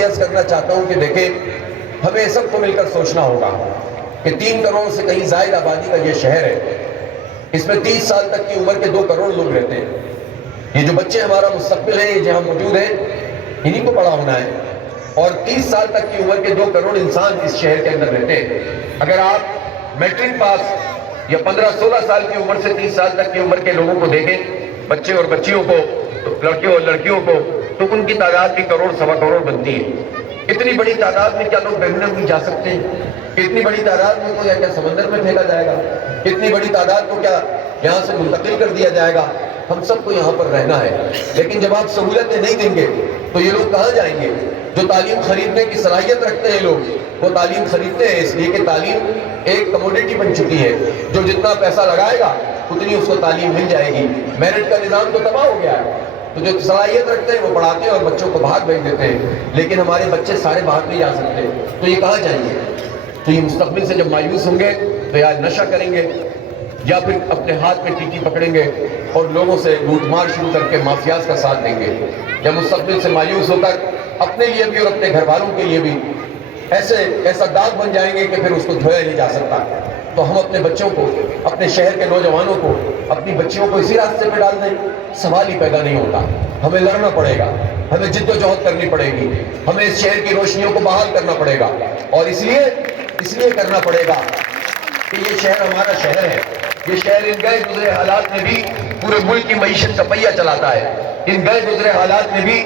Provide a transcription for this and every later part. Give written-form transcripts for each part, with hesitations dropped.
سے عرض کرنا چاہتا ہوں کہ دیکھیں ہمیں سب کو مل کر سوچنا ہوگا کہ 3 کروڑ سے کہیں زائد آبادی کا یہ شہر ہے، اس میں 30 سال تک کی عمر کے 2 کروڑ لوگ رہتے ہیں۔ یہ جو بچے ہمارا مستقبل ہیں، یہ جہاں موجود ہیں، انہی کو بڑا ہونا ہے، اور 30 سال تک کی عمر کے 2 کروڑ انسان اس شہر کے اندر رہتے ہیں۔ اگر آپ میٹرک پاس یا 15-16 سال کی عمر سے 30 سال تک کی عمر کے لوگوں کو دیکھیں، بچے اور بچیوں کو، لڑکے اور لڑکیوں کو، تو ان کی تعداد بھی کروڑ سوا کروڑ بنتی ہے۔ اتنی بڑی تعداد میں کیا لوگ بیرون ملک جا سکتے ہیں؟ اتنی بڑی تعداد میں کو کیا سمندر میں پھینکا جائے گا؟ اتنی بڑی تعداد کو کیا یہاں سے منتقل کر دیا جائے گا؟ ہم سب کو یہاں پر رہنا ہے، لیکن جب آپ سہولتیں نہیں دیں گے تو یہ لوگ کہاں جائیں گے؟ جو تعلیم خریدنے کی صلاحیت رکھتے ہیں لوگ، وہ تعلیم خریدتے ہیں اس لیے کہ تعلیم ایک کموڈیٹی بن چکی ہے، جو جتنا پیسہ لگائے گا اتنی اس کو تعلیم مل جائے گی۔ میرٹ کا نظام تو تباہ ہو گیا ہے، تو جو صلاحیت رکھتے ہیں وہ پڑھاتے ہیں اور بچوں کو باہر بھیج دیتے ہیں، لیکن ہمارے بچے سارے باہر نہیں جا سکتے، تو یہ کہاں جائیں گے؟ تو یہ مستقبل سے جب مایوس ہوں گے تو یا نشہ کریں گے یا پھر اپنے ہاتھ میں ٹیٹی پکڑیں گے اور لوگوں سے لوٹ مار شروع کر کے مافیاز کا ساتھ دیں گے، یا مستقبل سے مایوس ہو کر اپنے لیے بھی اور اپنے گھر والوں کے لیے بھی ایسا داغ بن جائیں گے کہ پھر اس کو دھویا نہیں جا سکتا۔ تو ہم اپنے بچوں کو، اپنے شہر کے نوجوانوں کو، اپنی بچیوں کو اسی راستے پہ ڈال دیں، سوال ہی پیدا نہیں ہوتا۔ ہمیں لڑنا پڑے گا، ہمیں جد و جہد کرنی پڑے گی، ہمیں اس شہر کی روشنیوں کو بحال کرنا پڑے گا، اور اس لیے کرنا پڑے گا کہ یہ شہر ہمارا شہر ہے۔ یہ شہر ان گئے گزرے حالات میں بھی پورے ملک کی معیشت کا پہیہ چلاتا ہے۔ ان گئے گزرے حالات میں بھی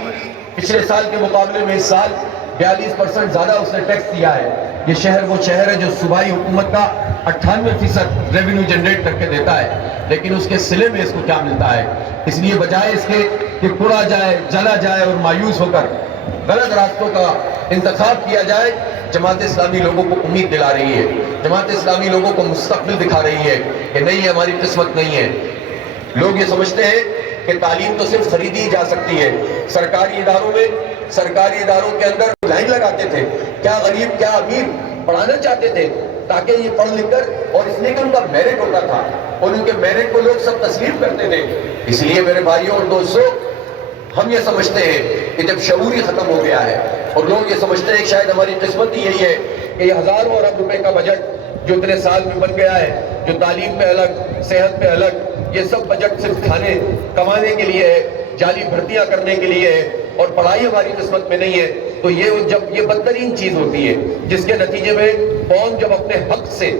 پچھلے سال کے مقابلے میں اس سال 42% زیادہ اس نے ٹیکس دیا ہے۔ یہ شہر وہ شہر ہے جو صوبائی حکومت کا 98% ریونیو جنریٹ کر کے دیتا ہے، لیکن اس کے صلے میں اس کو کیا ملتا ہے؟ اس لیے بجائے اس کے کہ پڑا جائے، جلا جائے اور مایوس ہو کر غلط راستوں کا انتخاب کیا جائے، جماعت اسلامی لوگوں کو امید دلا رہی ہے، جماعت اسلامی لوگوں کو مستقبل دکھا رہی ہے کہ نہیں، ہماری قسمت نہیں ہے۔ لوگ یہ سمجھتے ہیں کہ تعلیم تو صرف خریدی ہی جا سکتی ہے۔ سرکاری اداروں کے اندر لائن لگاتے تھے، کیا غریب کیا امیر پڑھانا چاہتے تھے تاکہ یہ پڑھ لکھ کر، اور اس لیے کہ ان کا میرٹ ہوتا تھا اور ان کے میرٹ کو لوگ سب تسلیم کرتے تھے۔ اس لیے میرے بھائیوں اور دوستوں، ہم یہ سمجھتے ہیں کہ جب شعور ہی ختم ہو گیا ہے اور لوگ یہ سمجھتے ہیں کہ شاید ہماری قسمت ہی یہی ہے کہ یہ ہزاروں ارب روپے کا بجٹ جو اتنے سال میں بن گیا ہے، جو تعلیم پہ الگ، صحت پہ الگ، یہ سب بجٹ صرف کھانے کمانے کے لیے ہے، جعلی بھرتیاں کرنے کے لیے ہے، اور پڑھائی ہماری قسمت میں نہیں ہے۔ تو یہ بدترین چیز ہوتی ہے جس کے نتیجے میں قوم جب اپنے حق سے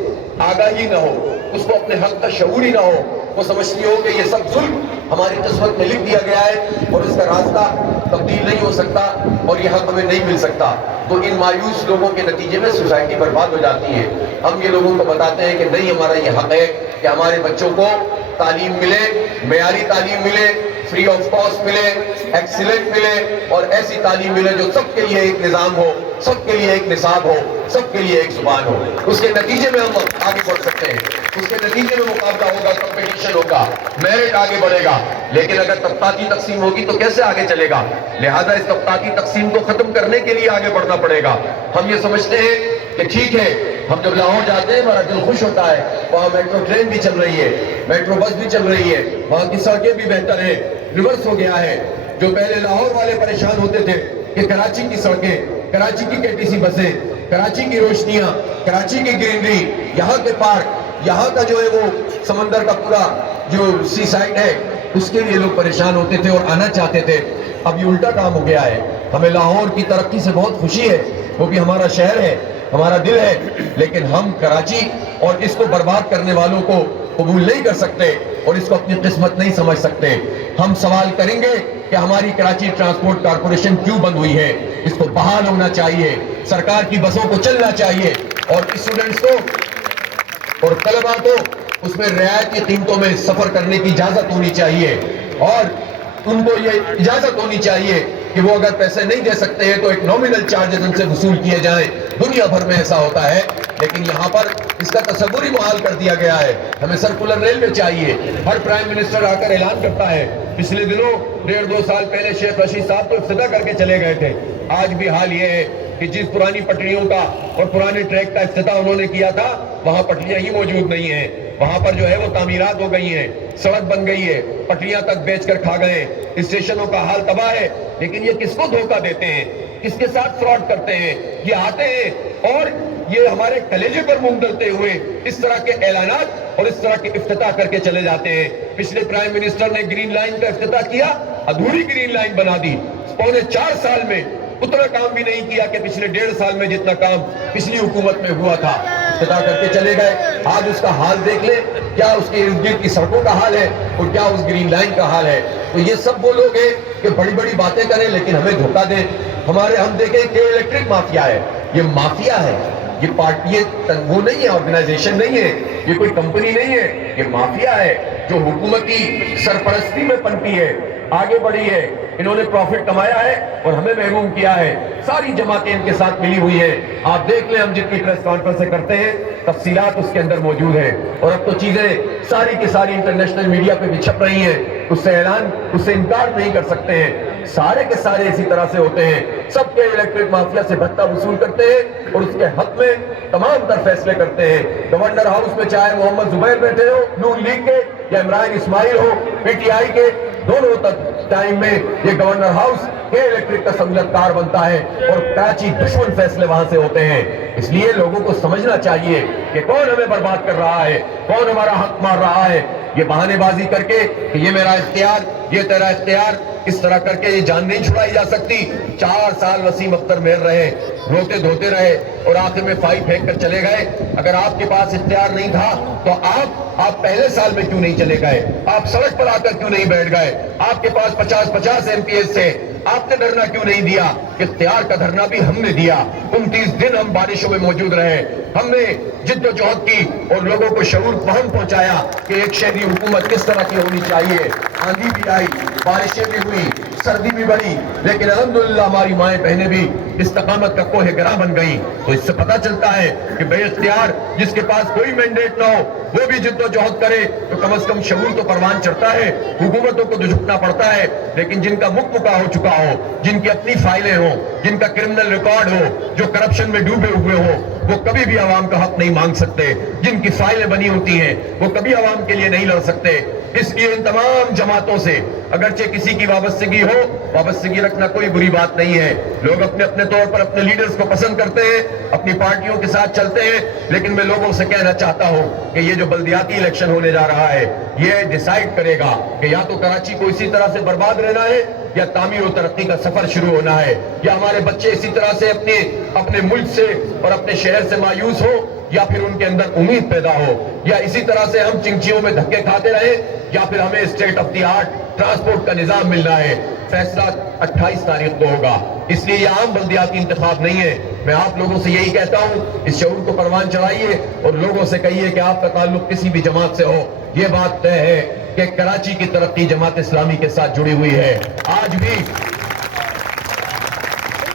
آگاہی نہ ہو، اس کو اپنے حق کا شعور ہی نہ ہو، وہ سمجھتی ہو کہ یہ سب ظلم ہماری قسمت میں لکھ دیا گیا ہے اور اس کا راستہ تبدیل نہیں ہو سکتا اور یہ حق ہمیں نہیں مل سکتا، تو ان مایوس لوگوں کے نتیجے میں سوسائٹی برباد ہو جاتی ہے۔ ہم یہ لوگوں کو بتاتے ہیں کہ نہیں، ہمارا یہ حق ہے کہ ہمارے بچوں کو تعلیم ملے، معیاری تعلیم ملے، فری آف کاسٹ ملے، ایکسیلنٹ ملے، اور ایسی تعلیم ملے جو سب کے لیے ایک نظام ہو، سب کے لیے ایک نصاب ہو، سب کے لیے ایک زبان ہو۔ اس کے نتیجے میں ہم آگے بڑھ سکتے ہیں، اس کے نتیجے میں مقابلہ ہوگا، کمپٹیشن ہوگا، میرٹ آگے بڑھے گا۔ لیکن اگر طبقاتی تقسیم ہوگی تو کیسے آگے چلے گا؟ لہذا اس طبقاتی تقسیم کو ختم کرنے کے لیے آگے بڑھنا پڑے گا۔ ہم یہ سمجھتے ہیں کہ ٹھیک ہے، ہم جب لاہور جاتے ہیں ہمارا دل خوش ہوتا ہے، وہاں میٹرو ٹرین بھی چل رہی ہے، میٹرو بس بھی چل رہی ہے، وہاں کی سڑکیں بھی بہتر ہیں، ریورس ہو گیا ہے۔ جو پہلے لاہور والے پریشان ہوتے تھے کہ کراچی کی سڑکیں، کراچی کی KTC بسیں، کراچی کی روشنیاں، کراچی کی گرینری، یہاں کے پارک، یہاں کا جو ہے وہ سمندر کا پورا جو سی سائڈ ہے، اس کے لیے لوگ پریشان ہوتے تھے اور آنا چاہتے تھے۔ اب یہ الٹا کام ہو گیا ہے۔ ہمیں لاہور کی ترقی سے بہت خوشی ہے، وہ بھی ہمارا شہر ہے، ہمارا دل ہے، لیکن ہم کراچی اور اس کو برباد کرنے والوں کو قبول نہیں کر سکتے اور اس کو اپنی قسمت نہیں سمجھ سکتے۔ ہم سوال کریں گے کہ ہماری کراچی ٹرانسپورٹ کارپوریشن کیوں بند ہوئی ہے؟ اس کو بحال ہونا چاہیے، سرکار کی بسوں کو چلنا چاہیے، اور اسٹوڈنٹس کو اور طلباء کو اس میں رعایتی قیمتوں میں سفر کرنے کی اجازت ہونی چاہیے، اور ان کو یہ اجازت ہونی چاہیے کہ وہ اگر پیسے نہیں دے سکتے ہیں تو ایک نومینل چارجز ان سے وصول کیے جائیں۔ دنیا بھر میں ایسا ہوتا ہے، لیکن یہاں پر اس کا تصور ہی محال کر دیا گیا ہے۔ ہمیں سرکولر ریلوے چاہیے۔ ہر پرائم منسٹر آ کر اعلان کرتا ہے، پچھلے دنوں 1.5-2 سال پہلے شیخ رشید صاحب تو افتتاح کر کے چلے گئے تھے۔ آج بھی حال یہ ہے کہ جس پرانی پٹریوں کا اور پرانے ٹریک کا افتتاح انہوں نے کیا تھا، وہاں پٹریاں ہی موجود نہیں ہیں۔ وہاں پر جو ہے وہ تعمیرات ہو گئی ہیں، سڑک بن گئی ہے، پٹریاں تک بیچ کر کھا گئے، اسٹیشنوں کا حال تباہ ہے، لیکن یہ کس کو دھوکہ دیتے ہیں؟ کس کے ساتھ فراڈ کرتے ہیں. یہ آتے ہیں اور یہ ہمارے کلیجے پر منہ ڈلتے ہوئے اس طرح کے اعلانات اور اس طرح کے افتتاح کر کے چلے جاتے ہیں. پچھلے پرائم منسٹر نے گرین لائن کا افتتاح کیا, ادھوری گرین لائن بنا دی. پونے 4 سال میں اتنا کام بھی نہیں کیا کہ پچھلے 1.5 سال میں جتنا کام پچھلی حکومت میں ہوا تھا. افتتاح کر کے چلے گئے. آج اس کا حال دیکھ لیں, کیا اس کے ارد گرد کی سڑکوں کا حال ہے اور کیا اس گرین لائن کا حال ہے. تو یہ سب وہ لوگ ہیں کہ بڑی بڑی باتیں کریں لیکن ہمیں دھوکہ دیں. ہم دیکھیں کہ الیکٹرک مافیا ہے, یہ مافیا ہے. یہ پارٹی وہ نہیں ہے, آرگنائزیشن نہیں ہے, یہ کوئی کمپنی نہیں ہے, یہ مافیا ہے جو حکومتی سرپرستی میں پنپی ہے, آگے بڑھی ہے. انہوں نے پروفٹ کمایا ہے اور ہمیں محروم کیا ہے. ساری جماعتیں ان کے ساتھ ملی ہوئی ہیں. آپ دیکھ لیں, ہم جتنی پریس کانفرنسیں کرتے ہیں تفصیلات اس کے اندر موجود ہیں. اور اب تو چیزیں ساری کی ساری انٹرنیشنل میڈیا پہ بھی چھپ رہی ہیں. اس سے انکار نہیں کر سکتے ہیں. سارے کے سارے اسی طرح سے ہوتے ہیں. سب کے الیکٹرک مافیا سے بھتہ وصول کرتے ہیں اور اس کے حق میں تمام تر فیصلے کرتے ہیں. گورنر ہاؤس میں چاہے محمد زبیر بیٹھے ہو نون لیگ کے, یا عمران اسماعیل ہو پی ٹی آئی کے, دونوں تک ٹائم میں یہ گورنر ہاؤس کے الیکٹرک کا سہولت کار بنتا ہے اور کراچی دشمن فیصلے وہاں سے ہوتے ہیں. اس لیے لوگوں کو سمجھنا چاہیے کہ کون ہمیں برباد کر رہا ہے, کون ہمارا حق مار رہا ہے. یہ بہانے بازی کر کے کہ یہ میرا اختیار, یہ تیرا اختیار, اس طرح کر کے یہ جان نہیں چھڑائی جا سکتی. 4 سال وسیم اختر میر رہے, روتے دھوتے رہے اور آخر میں فائل پھینک کر چلے گئے. اگر آپ کے پاس اختیار نہیں تھا تو آپ پہلے سال میں کیوں نہیں چلے گئے؟ آپ سڑک پر آ کر کیوں نہیں بیٹھ گئے؟ آپ کے پاس 50 ایم پی ایس سے آپ نے دھرنا کیوں نہیں دیا؟ اختیار کا دھرنا بھی ہم نے دیا. 29 دن ہم بارشوں میں موجود رہے. ہم نے جد و جہد کی اور لوگوں کو شعور فہم پہنچایا کہ ایک شہری حکومت کس طرح کی ہونی چاہیے. آندھی بھی آئی, بارشیں بھی ہوئی, سردی بھی بڑھی, لیکن الحمدللہ ہماری مائیں بہنیں بھی استقامت کا کوہ گرا بن گئی. تو اس سے پتہ چلتا ہے کہ بے اختیار جس کے پاس کوئی مینڈیٹ نہ ہو وہ بھی جد و جہد کرے تو کم از کم شعور تو پروان چڑھتا ہے. حکومتوں کو تو جھکنا پڑتا ہے, لیکن جن کا مکہ ہو چکا ہو, جن کی اپنی فائلیں ہوں, جن کا کرمنل ریکارڈ ہو, جو کرپشن میں ڈوبے ہوئے ہو, وہ کبھی بھی عوام کا حق نہیں مانگ سکتے. جن کی فائلیں بنی ہوتی ہیں وہ کبھی عوام کے لیے نہیں لڑ سکتے. اس لیے ان تمام جماعتوں سے اگرچہ کسی کی وابستگی ہو, وابستگی رکھنا کوئی بری بات نہیں ہے. لوگ اپنے اپنے طور پر اپنے لیڈرز کو پسند کرتے ہیں, اپنی پارٹیوں کے ساتھ چلتے ہیں, لیکن میں لوگوں سے کہنا چاہتا ہوں کہ یہ جو بلدیاتی الیکشن ہونے جا رہا ہے یہ ڈیسائیڈ کرے گا کہ یا تو کراچی کو اسی طرح سے برباد رہنا ہے یا تعمیر و ترقی کا سفر شروع ہونا ہے, یا ہمارے بچے اسی طرح سے اپنے ملک سے اور اپنے شہر سے مایوس ہو, یا پھر ان کے اندر امید پیدا ہو, یا اسی طرح سے ہم چنچیوں میں دھکے کھاتے رہیں, یا پھر ہمیں state of the art transport کا نظام ملنا ہے. فیصلہ 28 تاریخ کو ہوگا. اس لیے یہ عام بلدیاتی انتخاب نہیں ہے. میں آپ لوگوں سے یہی کہتا ہوں, اس شعور کو پروان چڑھائیے اور لوگوں سے کہیے کہ آپ کا تعلق کسی بھی جماعت سے ہو, یہ بات طے ہے کہ کراچی کی ترقی جماعت اسلامی کے ساتھ جڑی ہوئی ہے. آج بھی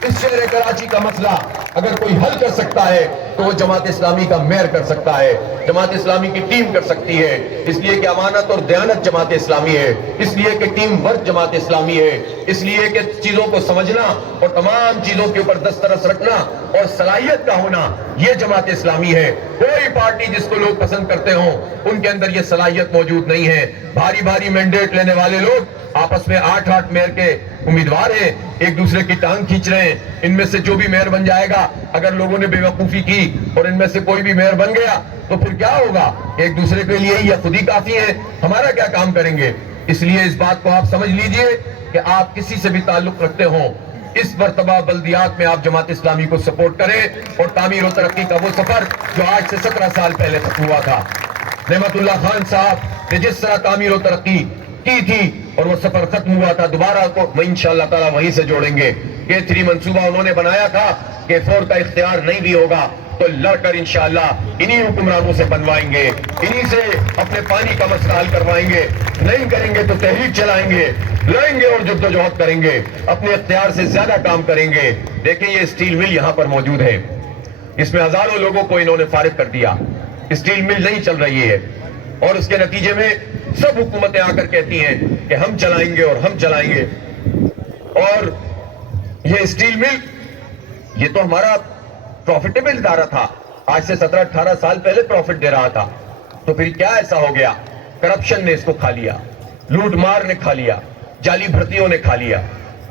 اس شہر کراچی کا مسئلہ اگر کوئی حل کر سکتا ہے تو وہ جماعت اسلامی کا میئر کر سکتا ہے, جماعت اسلامی کی ٹیم کر سکتی ہے. اس لیے کہ امانت اور دیانت جماعت اسلامی ہے, اس لیے کہ ٹیم ورک جماعت اسلامی ہے, اس لیے کہ چیزوں کو سمجھنا اور تمام چیزوں کے اوپر دسترس رکھنا اور صلاحیت کا ہونا یہ جماعت اسلامی ہے. کوئی پارٹی جس کو لوگ پسند کرتے ہوں ان کے اندر یہ صلاحیت موجود نہیں ہے. بھاری بھاری مینڈیٹ لینے والے لوگ آپس میں 8 میئر کے امیدوار ہیں, ایک دوسرے کی ٹانگ کھینچ رہے ہیں. ان میں سے جو بھی میئر بن جائے گا, اگر لوگوں نے بے وقوفی کی اور ان میں سے کوئی بھی میئر بن گیا تو پھر کیا ہوگا؟ ایک دوسرے کے لیے یا خود ہی کافی ہے, ہمارا کیا کام کریں گے؟ اس لیے اس بات کو آپ سمجھ لیجئے کہ آپ کسی سے بھی تعلق رکھتے ہوں, اس مرتبہ بلدیات میں آپ جماعت اسلامی کو سپورٹ کریں اور تعمیر و ترقی کا وہ سفر جو آج سے 17 سال پہلے ختم ہوا تھا. نعمت اللہ خان صاحب نے جس طرح تعمیر و ترقی کی تھی اور وہ سفر ختم ہوا تھا, دوبارہ کو میں انشاءاللہ تعالیٰ وہیں سے جوڑیں گے. K3 منصوبہ انہوں نے بنایا تھا, K4 کا اختیار نہیں بھی ہوگا تو لڑ کر انشاءاللہ انہی حکمرانوں سے بنوائیں گے, انہی سے اپنے پانی کا مسئلہ حل کروائیں گے. نہیں کریں گے تو تحریک چلائیں گے, لڑیں گے اور جد و جہد کریں گے, اپنے اختیار سے زیادہ کام کریں گے. دیکھیں یہ اسٹیل مل یہاں پر موجود ہے, اس میں ہزاروں لوگوں کو انہوں نے فارغ کر دیا. اسٹیل مل نہیں چل رہی ہے اور اس کے نتیجے میں سب حکومتیں آ کر کہتی ہیں کہ ہم چلائیں گے اور ہم چلائیں گے. اور یہ اسٹیل مل یہ تو ہمارا پروفیٹیبل ادارہ تھا, آج سے 17-18 سال پہلے پروفٹ دے رہا تھا. تو پھر کیا ایسا ہو گیا؟ کرپشن نے اس کو کھا لیا, لوٹ مار نے کھا لیا, جعلی بھرتیوں نے کھا لیا,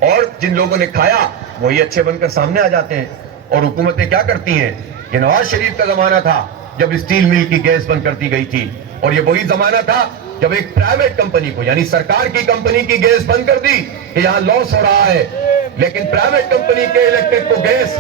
اور جن لوگوں نے کھایا وہی اچھے بن کر سامنے آ جاتے ہیں. اور حکومتیں کیا کرتی ہیں؟ یہ نواز شریف کا زمانہ تھا جب اسٹیل مل کی گیس بند کر دی گئی تھی, اور یہ وہی زمانہ تھا جب ایک پرائیویٹ کمپنی کو, یعنی سرکار کی کمپنی کی گیس بند کر دی کہ یہاں لاس ہو رہا ہے, لیکن پرائیویٹ کمپنی کے الیکٹرک کو گیس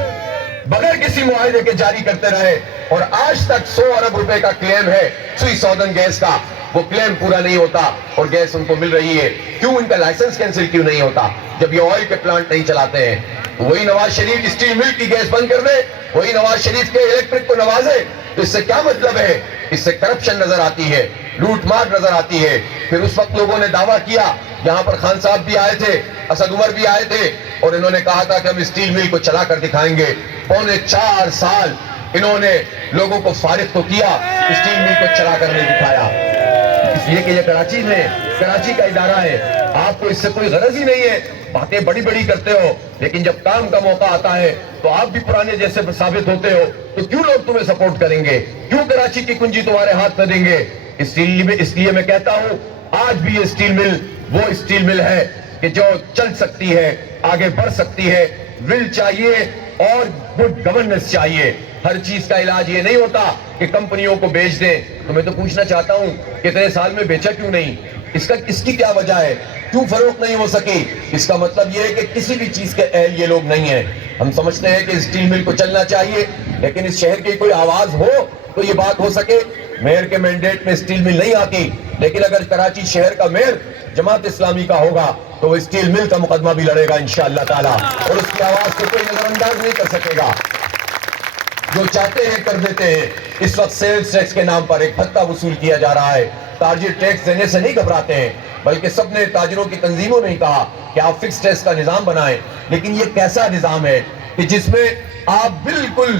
بغیر کسی معاہدے کے جاری کرتے رہے, اور آج تک 100 ارب روپے کا کلیم ہے سوئی سودن گیس کا, وہ کلیم پورا نہیں ہوتا اور گیس ان کو مل رہی ہے. کیوں ان کا لائسنس کینسل کیوں نہیں ہوتا جب یہ آئل کے پلانٹ نہیں چلاتے ہیں؟ وہی نواز شریف اسٹیل مل کی گیس بند کر دے, وہی نواز شریف کے الیکٹرک کو نوازے, تو اس سے کیا مطلب ہے؟ اس سے کرپشن نظر آتی ہے, لوٹ مار نظر آتی ہے. پھر اس وقت لوگوں نے دعویٰ کیا, یہاں پر خان صاحب بھی آئے تھے, اسد عمر بھی آئے تھے, اور انہوں نے کہا تھا کہ ہم اسٹیل مل کو چلا کر دکھائیں گے. 4.25 سال انہوں نے لوگوں کو فارغ تو کیا, اسٹیل مل کو چلا کر نہیں دکھایا. اس لیے کہ یہ کراچی میں, کراچی کا ادارہ ہے, آپ کو اس سے کوئی غرض ہی نہیں ہے. باتیں بڑی بڑی کرتے ہو, لیکن جب کام کا موقع آتا ہے تو آپ بھی پرانے جیسے ثابت ہوتے ہو, تو کیوں لوگ تمہیں سپورٹ کریں گے؟ کیوں کراچی کی کنجی تمہارے ہاتھ میں دیں گے؟ اس لیے میں کہتا ہوں, آج بھی یہ اسٹیل مل وہ اسٹیل مل ہے کہ جو چل سکتی ہے, آگے بڑھ سکتی ہے. ول چاہیے اور گڈ گورننس چاہیے. ہر چیز کا علاج یہ نہیں ہوتا کہ کمپنیوں کو بیچ دیں. تو میں تو پوچھنا چاہتا ہوں کہ اتنے سال میں بیچا کیوں نہیں؟ اس کی کیا وجہ ہے؟ کیوں فروخت نہیں ہو سکی؟ اس کا مطلب یہ ہے کہ کسی بھی چیز کے اہل یہ لوگ نہیں ہیں. ہم سمجھتے ہیں کہ اسٹیل مل کو چلنا چاہیے, لیکن اس شہر کی کوئی آواز ہو تو یہ بات ہو سکے. میئر کے مینڈیٹ میں اسٹیل مل نہیں آتی, لیکن اگر کراچی شہر کا میئر جماعت اسلامی کا ہوگا تو وہ اسٹیل مل کا مقدمہ بھی لڑے گا انشاءاللہ تعالی, اور اس کی آواز کو کوئی نظر انداز نہیں کر سکے گا. جو چاہتے ہیں کر دیتے ہیں. اس وقت سیلز ٹیکس کے نام پر ایک بھتہ وصول کیا جا رہا ہے. تاجر ٹیکس دینے سے نہیں گھبراتے ہیں, بلکہ سب نے تاجروں کی تنظیموں نے کہا کہ آپ فکس ٹیکس کا نظام بنائیں. لیکن یہ کیسا نظام ہے کہ جس میں آپ بالکل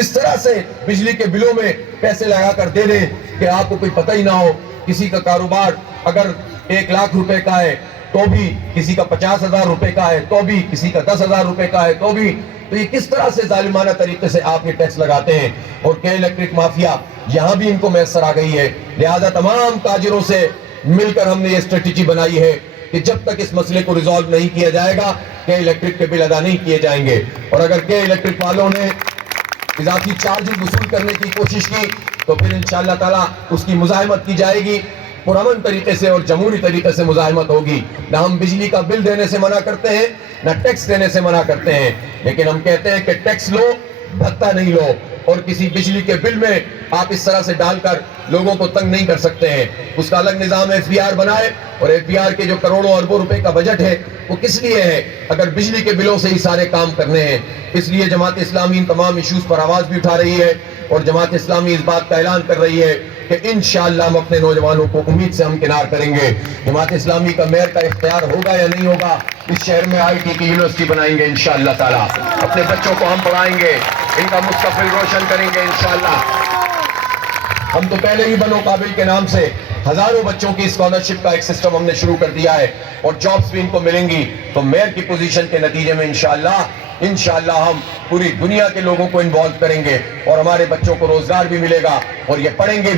اس طرح سے بجلی کے بلوں میں پیسے لگا کر دے دیں کہ آپ کو کوئی پتہ ہی نہ ہو. کسی کا کاروبار اگر 1 لاکھ روپے کا ہے تو بھی, کسی کا 50,000 روپے کا ہے تو بھی, کسی کا 10,000 روپے کا ہے تو بھی. تو یہ کس طرح سے ظالمانہ طریقے سے آپ یہ ٹیکس لگاتے ہیں؟ اور کہ الیکٹرک مافیا یہاں بھی ان کو میسر آ گئی ہے. لہذا تمام تاجروں سے مل کر ہم نے یہ اسٹریٹجی بنائی ہے کہ جب تک اس مسئلے کو ریزالو نہیں کیا جائے گا کہ الیکٹرک کے بل ادا نہیں کیے جائیں گے. اور اگر کہ الیکٹرک والوں نے اضافی چارجز وصول کرنے کی کوشش کی تو پھر انشاءاللہ تعالیٰ اس کی مزاحمت کی جائے گی, پرامن طریقے سے اور جمہوری طریقے سے مزاحمت ہوگی. نہ ہم بجلی کا بل دینے سے منع کرتے ہیں, نہ ٹیکس دینے سے منع کرتے ہیں, لیکن ہم کہتے ہیں کہ ٹیکس لو, بھتہ نہیں لو. اور کسی بجلی کے بل میں آپ اس طرح سے ڈال کر لوگوں کو تنگ نہیں کر سکتے ہیں. اس کا الگ نظام FBR بنائے, اور FBR کے جو کروڑوں اربوں روپے کا بجٹ ہے وہ کس لیے ہے؟ اگر بجلی کے بلوں سے ہی سارے کام کرنے ہیں. اس لیے جماعت اسلامی ان تمام ایشوز پر آواز بھی اٹھا رہی ہے, اور جماعت اسلامی اس بات کا اعلان کر رہی ہے کہ انشاءاللہ ہم اپنے نوجوانوں کو امید سے ہمکنار کریں گے. جماعت اسلامی کا میئر کا اختیار ہوگا یا نہیں ہوگا, اس شہر میں IT کی یونیورسٹی بنائیں گے انشاءاللہ تعالیٰ. اپنے بچوں کو ہم پڑھائیں گے, ان کا مستقبل روشن کریں گے انشاءاللہ. ہم تو پہلے ہی بنو قابل کے نام سے ہزاروں بچوں کی اسکالرشپ کا ایک سسٹم ہم نے شروع کر دیا ہے, اور جابز بھی ان کو ملیں گی. تو میئر کی پوزیشن کے نتیجے میں انشاءاللہ ہم پوری دنیا کے لوگوں کو انوالو کریں گے, اور ہمارے بچوں کو روزگار بھی ملے گا, اور یہ پڑھیں گے.